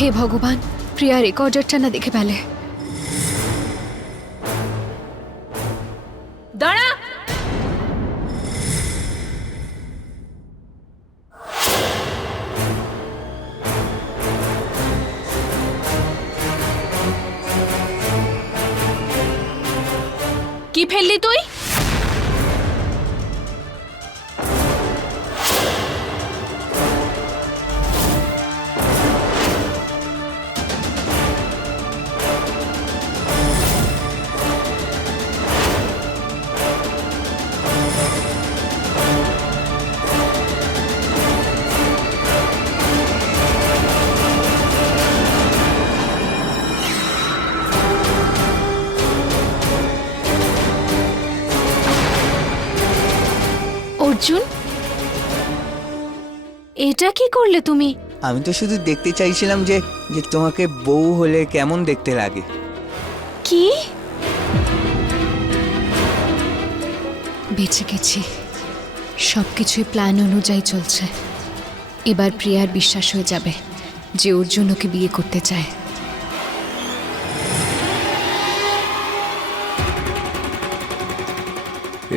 হে ভগবান, প্রিয়া রেকর্ডারটা না দেখে ফেলে। দাঁড়া। কি ফেললি তুই? অর্জুন, এটা কি করলে তুমি? আমি তো শুধু দেখতে চাইছিলাম যে যে তোমাকে বউ হলে কেমন দেখতে লাগে। কি? বেঁচে গেছি, সবকিছুই প্ল্যান অনুযায়ী চলছে। এবার প্রিয়ার বিশ্বাস হয়ে যাবে যে অর্জুন ওকে বিয়ে করতে চায়।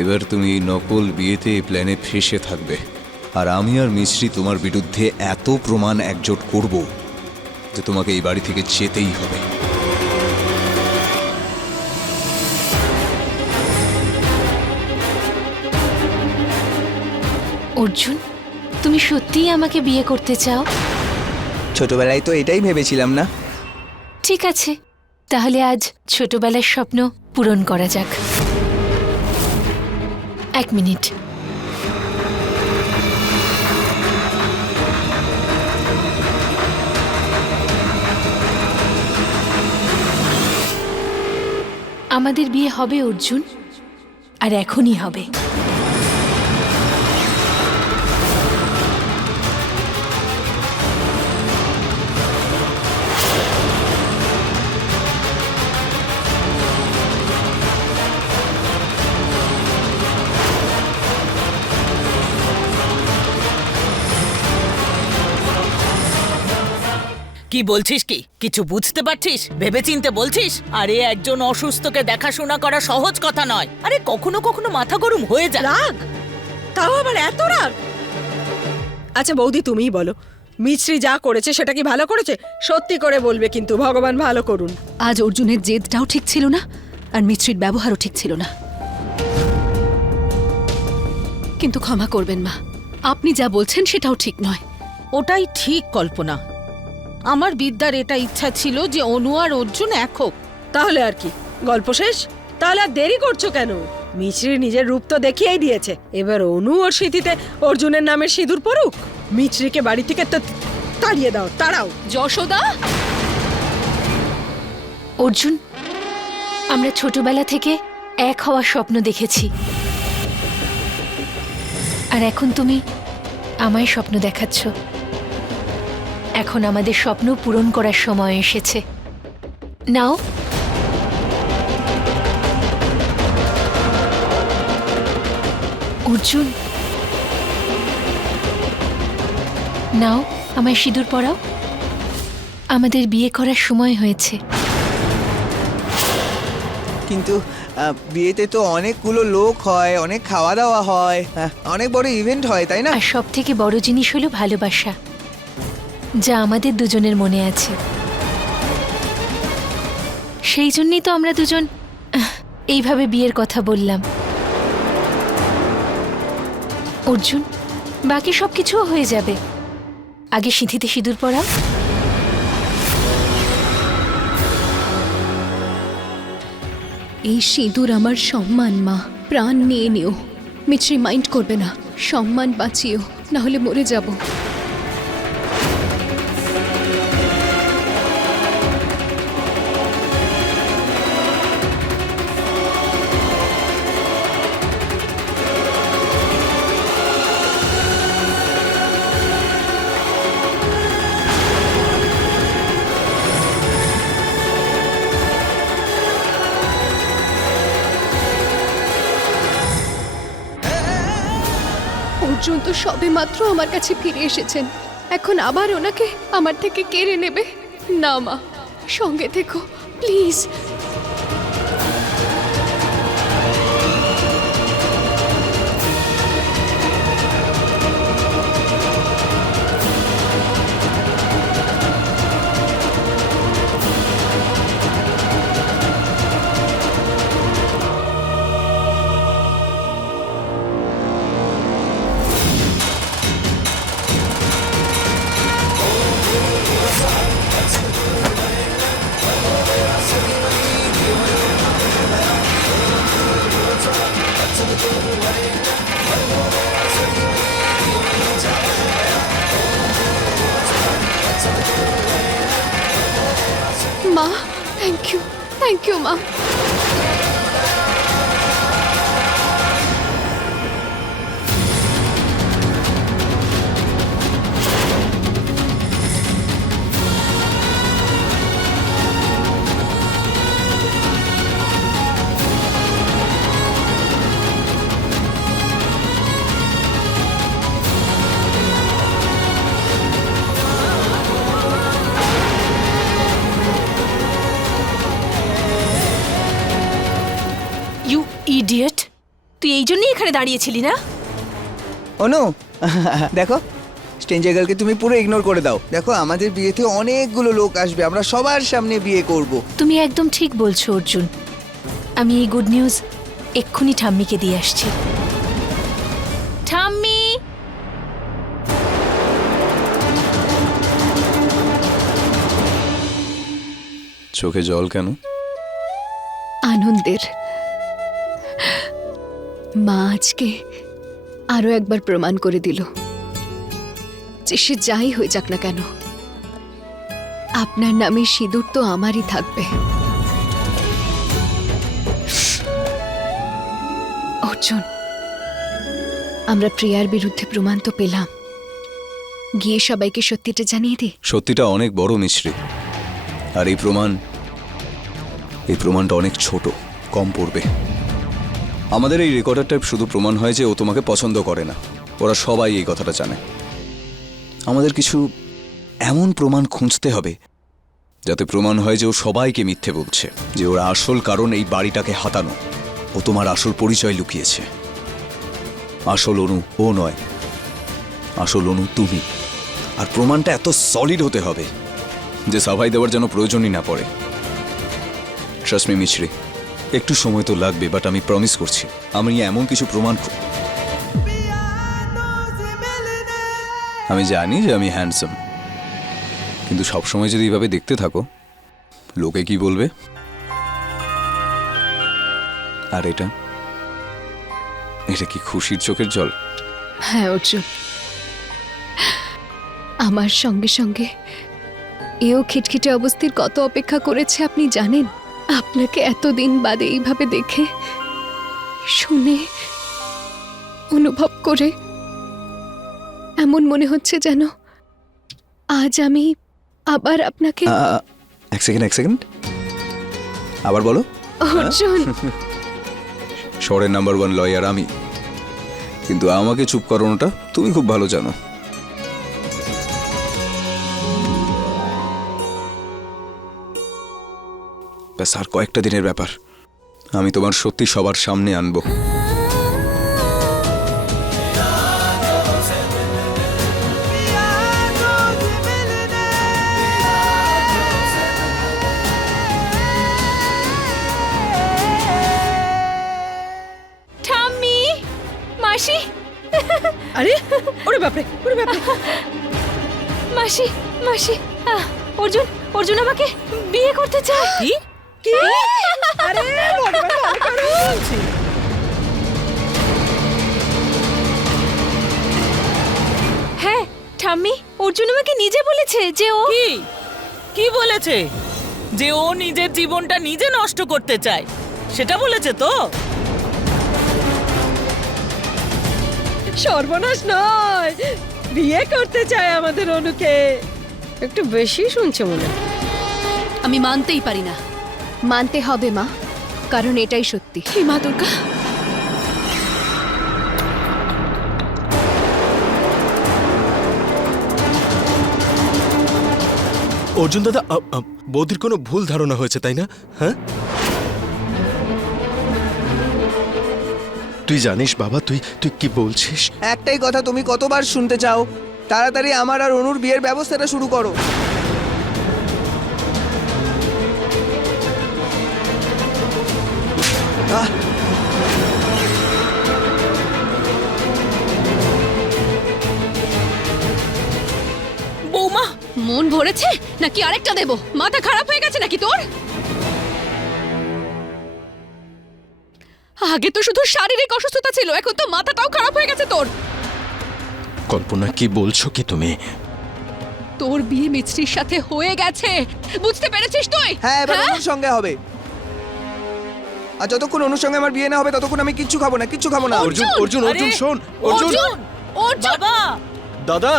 এবার তুমি এই নকল বিয়েতে এই প্ল্যানে ফেসে থাকবে, আর আমি আর মিশ্রি তোমার বিরুদ্ধে এত প্রমাণ একজোট করব যে তোমাকে এই বাড়ি থেকে যেতেই হবে। অর্জুন, তুমি সত্যিই আমাকে বিয়ে করতে চাও? ছোটবেলায় তো এটাই ভেবেছিলাম না। ঠিক আছে, তাহলে আজ ছোটবেলার স্বপ্ন পূরণ করা যাক। এক মিনিট। আমাদের বিয়ে হবে অর্জুন, আর এখনই হবে। কি বলছিস? কি কিছু বুঝতে পারছিস? ভেবেচিন্তে বলছিস? আরে একজন অসুস্থকে দেখাশোনা করা সহজ কথা নয়। আরে কখনো কখনো মাথা গরম হয়ে যায়। রাগ? তাও আবার এত রাগ? আচ্ছা বৌদি, তুমিই বলো, মিছরি যা করেছে সেটা কি ভালো করেছে? সত্যি করে বলবে কিন্তু, ভগবান ভালো করুন। আজ অর্জুনের জেদটাও ঠিক ছিল না, আর মিছরির ব্যবহারও ঠিক ছিল না। কিন্তু ক্ষমা করবেন মা, আপনি যা বলছেন সেটাও ঠিক নয়। ওটাই ঠিক কল্পনা। আমার বিদ্যার এটা ইচ্ছা ছিল যে অনু আর অর্জুন এক হোক। তাহলে আর কি, গল্প শেষ? তাহলে আর দেরি করছো কেন? মিছরি নিজের রূপ তো দেখিয়েই দিয়েছে, এবার অনু ওর স্মৃতিতে অর্জুনের নামের সিঁদুর পড়ুক। মিছরিকে বাড়ি থেকে তাড়িয়ে দাও, তাড়াও। যশোদা! অর্জুন, আমরা ছোটবেলা থেকে এক হওয়ার স্বপ্ন দেখেছি, আর এখন তুমি আমায় স্বপ্ন দেখাচ্ছ। এখন আমাদের স্বপ্ন পূরণ করার সময় এসেছে। নাও। অর্জুন, নাও, আমায় সিঁদুর পরাও। আমাদের বিয়ে করার সময় হয়েছে। কিন্তু বিয়েতে তো অনেকগুলো লোক হয়, অনেক খাওয়া দাওয়া হয়, অনেক বড় ইভেন্ট হয়, তাই না? আর সব থেকে বড় জিনিস হলো ভালোবাসা, যা আমাদের দুজনের মনে আছে। সেই জন্যই তো আমরা দুজন এইভাবে বিয়ের কথা বললাম। অর্জুন, বাকি সব কিছুও হয়ে যাবে। আগে সিঁথিতে সিঁদুর পরাও। এই সিঁদুর আমার সম্মান মা, প্রাণ নিয়ে নিও। মিছরি মাইন্ড করবে না, সম্মান বাঁচিও, না হলে মরে যাব। অর্জুন তো সবে মাত্র আমার কাছে ফিরে এসেছেন, এখন আবার ওনাকে আমার থেকে কেড়ে নেবে। না মা, সঙ্গে থেকো প্লিজ। মা, থ্যাংক ইউ মা। ইউ ইডিয়েট, তুই এই জন্যই এখানে দাঁড়িয়েছিলি না? অনু দেখো, স্ট্রেঞ্জার গার্লকে তুমি পুরো ইগনোর করে দাও। দেখো, আমাদের বিয়েতে অনেকগুলো লোক আসবে, আমরা সবার সামনে বিয়ে করব। তুমি একদম ঠিক বলছো অর্জুন। আমি এই গুড নিউজ এক্ষুনি ঠাম্মিকে দিয়ে আসছি। ঠাম্মি, চোখে জল কেন? আনন্দের। মা আজকে আরো একবার প্রমাণ করে দিল যে সে যাই হয়ে যাক না কেন, আপনার নামে সিঁদুর তো আমারই থাকবে। অর্জুন, আমরা প্রিয়ার বিরুদ্ধে প্রমাণ তো পেলাম, গিয়ে সবাইকে সত্যিটা জানিয়ে দিই। সত্যিটা অনেক বড় মিশ্রি, আর এই প্রমাণটা অনেক ছোট, কম পড়বে। আমাদের এই রেকর্ডার টাইপ শুধু প্রমাণ হয় যে ও তোমাকে পছন্দ করে না। ওরা সবাই এই কথাটা জানে। আমাদের কিছু এমন প্রমাণ খুঁজতে হবে যাতে প্রমাণ হয় যে ও সবাইকে মিথ্যে বলছে, যে ওর আসল কারণ এই বাড়িটাকে হাতানো। ও তোমার আসল পরিচয় লুকিয়েছে। আসল অনু ও নয়, আসল অনু তুমি। আর প্রমাণটা এত সলিড হতে হবে যে সাফাই দেওয়ার যেন প্রয়োজনই না পড়ে। ট্রাস্ট মি মিছরি, একটু সময় তো লাগবে, বাট আমি প্রমিস করছি আমি এমন কিছু প্রমাণ আমি জানি যে আমি হ্যান্ডসাম, কিন্তু সবসময় যদি এইভাবে দেখতে থাকো, লোকে কি বলবে? আর এটা কি খুশির চোখের জল? হ্যাঁ অর্জুন, আমার সঙ্গে সঙ্গে এও খিটখিটে অবস্থার কত অপেক্ষা করেছে আপনি জানেন। আপনাকে এতদিন বাদে এইভাবে দেখে, শুনে, অনুভব করে এমন মনে হচ্ছে যেন আজ আমি আবার আপনাকে। এক সেকেন্ড, আবার বলো। অর্জুন, শহরের নাম্বার 1 লয়ার আমি, কিন্তু আমাকে চুপ করানোটা তুমি খুব ভালো জানো। ব্যাস আর কয়েকটা দিনের ব্যাপার, আমি তোমার সত্যি সবার সামনে আনবো। ঠাম্মি, মাসি, আরে ওরে বাপরে, ওরে বাপরে। মাসি, মাসি, অর্জুন আমাকে বিয়ে করতে চায়। কি কি? আরে ভগবান, ভালো করো। হ্যাঁ ঠাম্মি, অর্জুন আমাকে নিজে বলেছে যে ও কি বলেছে? যে ও নিজের জীবনটা নিজে নষ্ট করতে চায়, সেটা বলেছে তো? সর্বনাশ নয়, বিয়ে করতে চায় আমাদের অনুকে। একটু বেশি শুনছে মনে হয়। আমি মানতেই পারি না। মানতে হবে মা, কারণ এটাই সত্যি। হে মা দুর্গা, অর্জুন দাদা, বৌদির কোনো ভুল ধারণা হয়েছে তাই না? হ্যাঁ, তুই জানিস বাবা, তুই তুই কি বলছিস? একটাই কথা তুমি কতবার শুনতে চাও? তাড়াতাড়ি আমার আর অনুর বিয়ের ব্যবস্থাটা শুরু করো। আহ, বৌমা, মন ভরেছে নাকি আরেকটা দেব? মাথা খারাপ হয়ে গেছে নাকি তোর? আগে তো শুধু শারীরিক অসুস্থতা ছিল, এখন তো মাথাটাও খারাপ হয়ে গেছে তোর। কল্পনা, কি বলছো কি তুমি? তোর বিয়ে মিছরির সাথে হয়ে গেছে, বুঝতে পেরেছিস তুই? হ্যাঁ, এবার অনুর সঙ্গে হবে। আর যতক্ষণ অনুর সঙ্গে আমার বিয়ে না হবে ততক্ষণ আমি কিচ্ছু খাবো না, কিচ্ছু খাবো না। অর্জুন, অর্জুন, অর্জুন, আরে, শোন, অর্জুন, অর্জুন, বাবা, দাদা,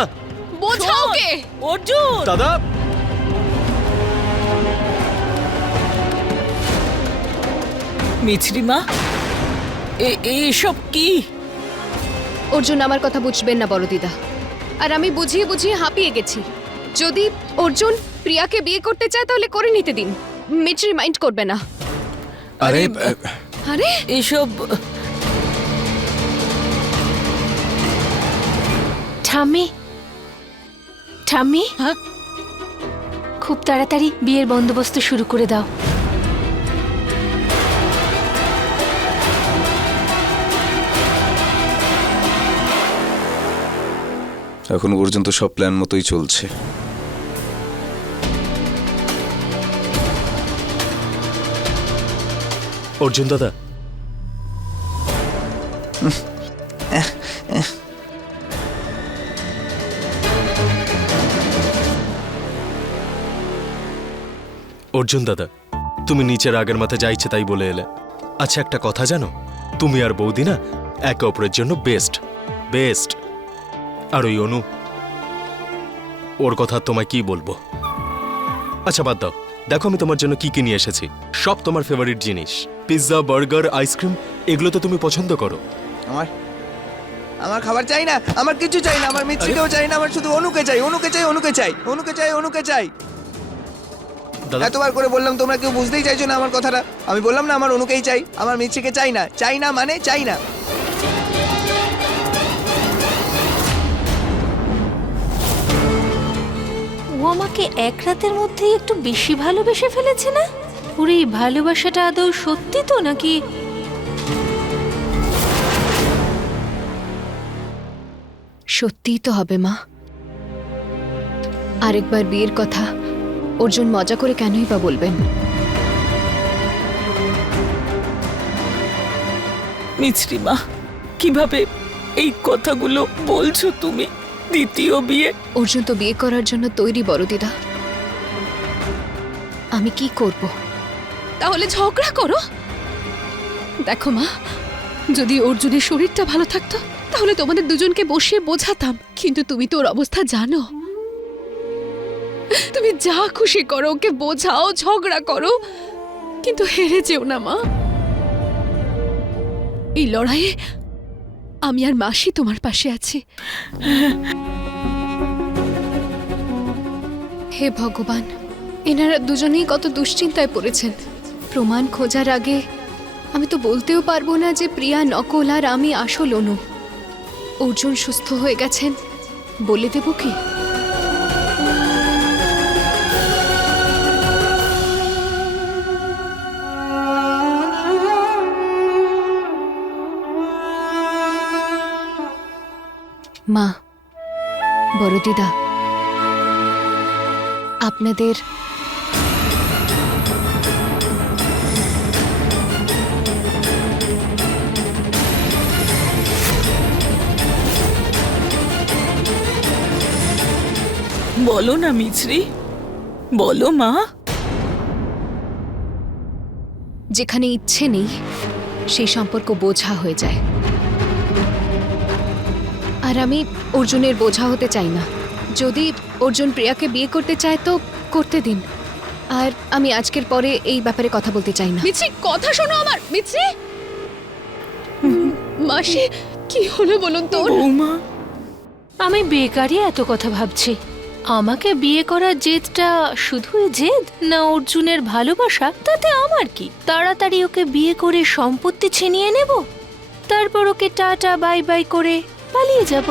বোঝাও কে? অর্জুন। দাদা। মিছরি মা, এসব কি? অর্জুন আমার কথা বুঝবেন না বড় দিদা, আর আমি বুঝিয়ে বুঝিয়ে হাঁপিয়ে গেছি। যদি অর্জুন প্রিয়াকে বিয়ে করতে চায় তাহলে করে নিতে দিন, মিছরি মাইন্ড করবে না। আরে আরে এসব ঠাম্মি, ঠাম্মি, হ্যাঁ? খুব তাড়াতাড়ি বিয়ের বন্দোবস্ত শুরু করে দাও। এখনো পর্যন্ত সব প্ল্যান মতোই চলছে। অর্জুন দাদা, অর্জুন দাদা, তুমি নিচের আগের মাথা যা ইচ্ছে তাই বলে এলে। আচ্ছা, একটা কথা জানো, তুমি আর বৌদি না একে অপরের জন্য বেস্ট বেস্ট। আর ওই অনু, ওর কথা তোমায় কি বলবো। আচ্ছা বাদ দাও, দেখো আমি তোমার জন্য কি কি নিয়ে এসেছি। সব তোমার ফেভারিট জিনিস, পিৎজা, বার্গার, আইসক্রিম, এগুলো তো তুমি পছন্দ করো। আমার আমার খাবার চাই না, আমার কিছু চাই না, আমার মিছরিকেও চাই না, আমার শুধু অনুকে চাই, অনুকে চাই, অনুকে চাই, অনুকে চাই, অনুকে চাই। দাদা, এতবার করে বললাম, তোমরা কেউ বুঝতেই চাইছো না আমার কথাটা। আমি বললাম না আমার অনুকেই চাই, আমার মিছরিকে চাই না, চাই না মানে চাই না। ও আমাকে এক রাতের মধ্যেই একটু বেশি ভালোবেসে ফেলেছে না? ওর এই ভালোবাসাটা আদৌ সত্যি তো নাকি? সত্যিই তো হবে মা। আরেকবার বিয়ের কথা অর্জুন মজা করে কেনই বা বলবেন? মিছরি মা, কিভাবে এই কথাগুলো বলছো তুমি? দ্বিতীয় বিয়ে? অর্জুন তো বিয়ে করার জন্য তৈরি বড় দিদা। আমি কি করব? তাহলে ঝগড়া করো। দেখো মা, যদি অর্জুনের শরীরটা ভালো থাকতো তাহলে তোমাদের দুজনকে বসিয়ে বোঝাতাম, কিন্তু তুমি তো ওর অবস্থা জানো। তুমি যা খুশি করো, ওকে বোঝাও, ঝগড়া করো, কিন্তু হেরে যেও না মা। এই লড়াইয়ে আমি আর মাসি তোমার পাশে আছি। হে ভগবান, এনারা দুজনেই কত দুশ্চিন্তায় পড়েছেন। প্রমাণ খোঁজার আগে আমি তো বলতেও পারবো না যে প্রিয়া নকল আর আমি আসল অনু। অর্জুন সুস্থ হয়ে গেছেন বলে দেব কি? মা, বড় দিদা, আপনাদের বলো না মিছরি, বলো মা। যেখানে ইচ্ছে নেই সেই সম্পর্ক বোঝা হয়ে যায়, আর আমি অর্জুনের বোঝা হতে চাই না। যদি অর্জুন প্রিয়াকে বিয়ে করতে চায় তো করতে দিন, আর আমি আজকের পরে এই ব্যাপারে কথা বলতে চাই না। মিছরি, কথা শোনো আমার। মিছরি, মাসি, কি হলো বলুন তো? বৌমা, আমি বেকারই এত কথা ভাবছি। আমাকে বিয়ে করার জেদটা শুধুই জেদ না অর্জুনের ভালোবাসা তাতে আমার কি? তাড়াতাড়ি ওকে বিয়ে করে সম্পত্তি ছিনিয়ে নেব, তারপর ওকে টাটা বাই বাই করে পালিয়ে যাব।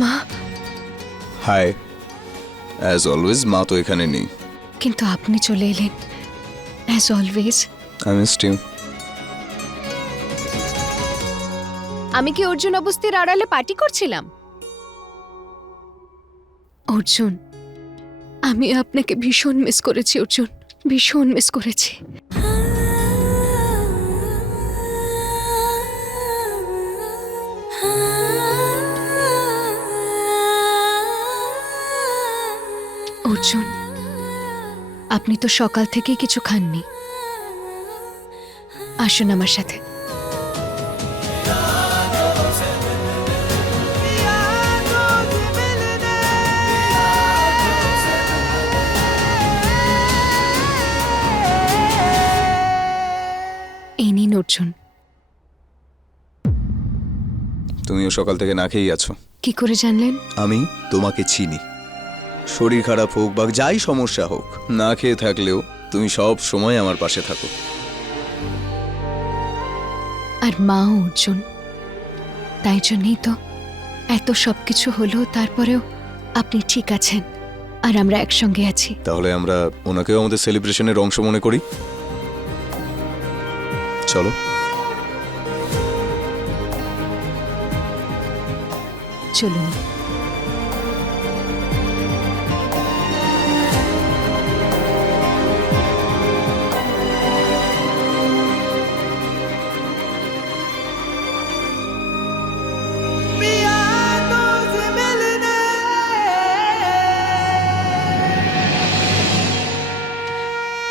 মা, হাই। অ্যাজ অলওয়েজ মা তো এখানে নেই। কিন্তু আপনি চলে এলেন as always. I missed you. আমি কি অর্জুন অবস্থির আড়ালে পার্টি করছিলাম? অর্জুন, আমি আপনাকে ভীষণ মিস করেছি অর্জুন, ভীষণ মিস করেছি। অর্জুন, আপনি তো সকাল থেকেই কিছু খাননি। আসুন আমার সাথে। এই নিন অর্জুন। তুমিও সকাল থেকে না খেয়েই আছো। কি করে জানলেন? আমি তোমাকে চিনি। শরীর খারাপ হোক বা যাই সমস্যা হোক, না খেয়ে থাকলেও তুমি সব সময় আমার পাশে থাকো। আর মা অর্জুন, তাই জন্যই তো এত সবকিছু হলো, তারপরেও আপনি ঠিক আছেন আর আমরা একসঙ্গে আছি। তাহলে আমরা ওনাকেও আমাদের সেলিব্রেশনের অংশ মনে করি। চলো। চলুন।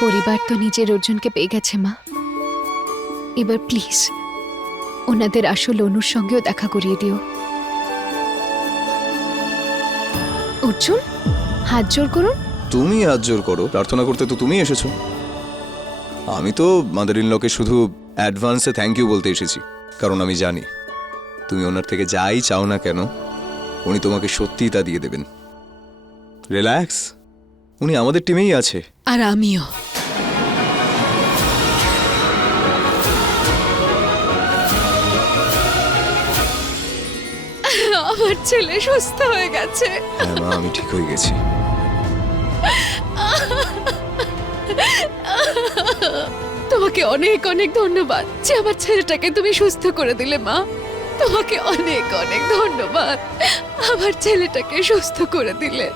পরিবার তো নিজের অর্জুনকে পেয়ে গেছে মা। এবার প্লিজ ওনাদের আসল অনুর সঙ্গেও দেখা করিয়ে দিও। অর্জুন, হাত জোর করুন। তুমি হাত জোর করো, প্রার্থনা করতে তো তুমি এসেছো। আমি তো মাদার ইন লকে শুধু অ্যাডভান্সে থ্যাংক ইউ বলতে এসেছি, কারণ আমি জানি তুমি ওনার থেকে যাই চাও না কেন উনি তোমাকে সত্যিই তা দিয়ে দেবেন। রিল্যাক্স, উনি আমাদের টিমেই আছে। আর আমিও। আমার ছেলে সুস্থ হয়ে গেছে। হ্যাঁ মা, আমি ঠিক হয়ে গেছি। তোমাকে অনেক অনেক ধন্যবাদ যে আমার ছেলেটাকে তুমি সুস্থ করে দিলে মা। তোমাকে অনেক অনেক ধন্যবাদ, আমার ছেলেটাকে সুস্থ করে দিলে।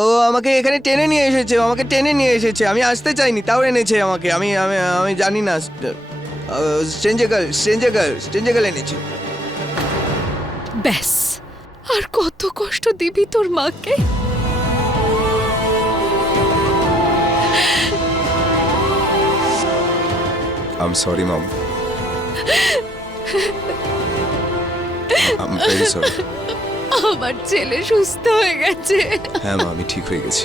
ও আমাকে এখানে টেনে নিয়ে এসেছে, আমাকে টেনে নিয়ে এসেছে। আমি আসতে চাইনি, তাও এনেছে আমাকে। আমি আমি আমি জানি না। স্ট্রেঞ্জার এনেছে। ব্যাস, আর কত কষ্ট দিবি তোর মাকে? I am sorry mom. I am very sorry. আমার ছেলে সুস্থ হয়ে গেছে। হ্যাঁ মা, আমি ঠিক হয়ে গেছি।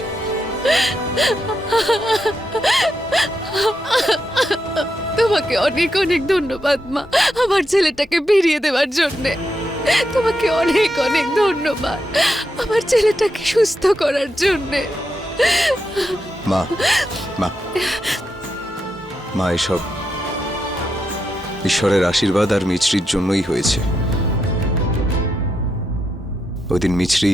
তোমাকে অনেক অনেক ধন্যবাদ মা, আমার ছেলেটাকে ফিরিয়ে দেওয়ার জন্যে। তোমাকে অনেক অনেক ধন্যবাদ আমার ছেলেটাকে সুস্থ করার জন্যে। মা মা মা, এসব ঈশ্বরের আশীর্বাদ আর মিছরির জন্যই হয়েছে। ওই দিন মিছরি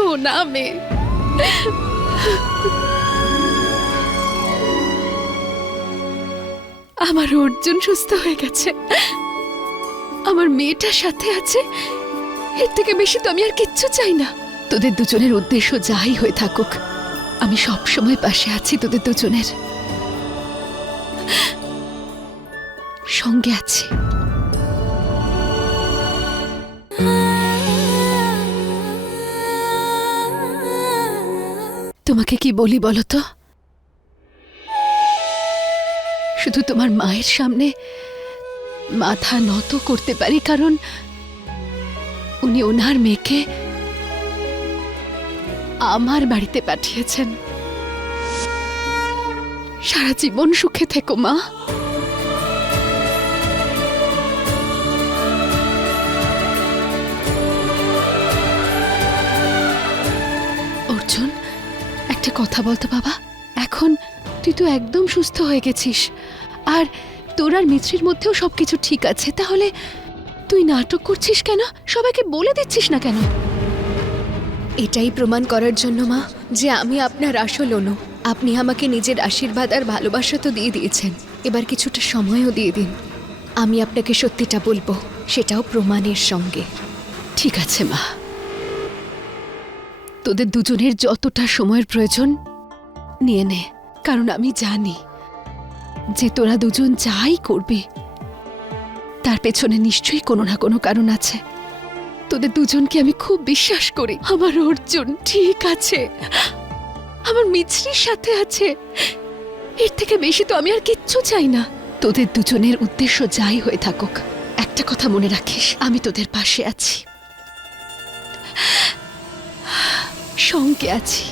সোনা মেয়ে। আমার অর্জুন সুস্থ হয়ে গেছে, আমার মেয়েটার সাথে আছে, এর থেকে বেশি তো আমি আর কিচ্ছু চাই না। তোদের দুজনের উদ্দেশ্য যাই হয়ে থাকুক, আমি সব সময় পাশে আছি, তোদের দুজনের সঙ্গে আছি। তোমাকে কি বলি বলো তো? শুধু তোমার মায়ের সামনে মাথা নত করতে পারি, কারণ উনি ওনার মেয়েকে আমার বাড়িতে পাঠিয়েছেন। সারা জীবন সুখে থেকো মা। অর্জুন, একটা কথা বলতো বাবা, এখন তুই তো একদম সুস্থ হয়ে গেছিস, আর তোর আর মিছরির মধ্যেও সবকিছু ঠিক আছে, তাহলে তুই নাটক করছিস কেন? সবাইকে বলে দিচ্ছিস না কেন? এটাই প্রমাণ করার জন্য মা যে আমি আপনার আসল অনু। আপনি আমাকে নিজের আশীর্বাদ আর ভালোবাসা তো দিয়ে দিয়েছেন, এবার কিছুটা সময়ও দিয়ে দিন, আমি আপনাকে সত্যিটা বলবো, সেটাও প্রমাণের সঙ্গে। ঠিক আছে মা, তোদের দুজনের যতটা সময়ের প্রয়োজন নিয়ে নে, কারণ আমি জানি যে তোরা দুজন যাই করবি তার পেছনে নিশ্চয়ই কোনো না কোনো কারণ আছে। তোদের দুজনকে আমি খুব বিশ্বাস করি। আমার অর্জুন ঠিক আছে, আমার মিছরির সাথে আছে, এর থেকে বেশি তো আমি আর কিচ্ছু চাই না। তোদের দুজনের উদ্দেশ্য যাই হয়ে থাকুক, একটা কথা মনে রাখিস, আমি তোদের পাশে আছি, সঙ্গে আছি।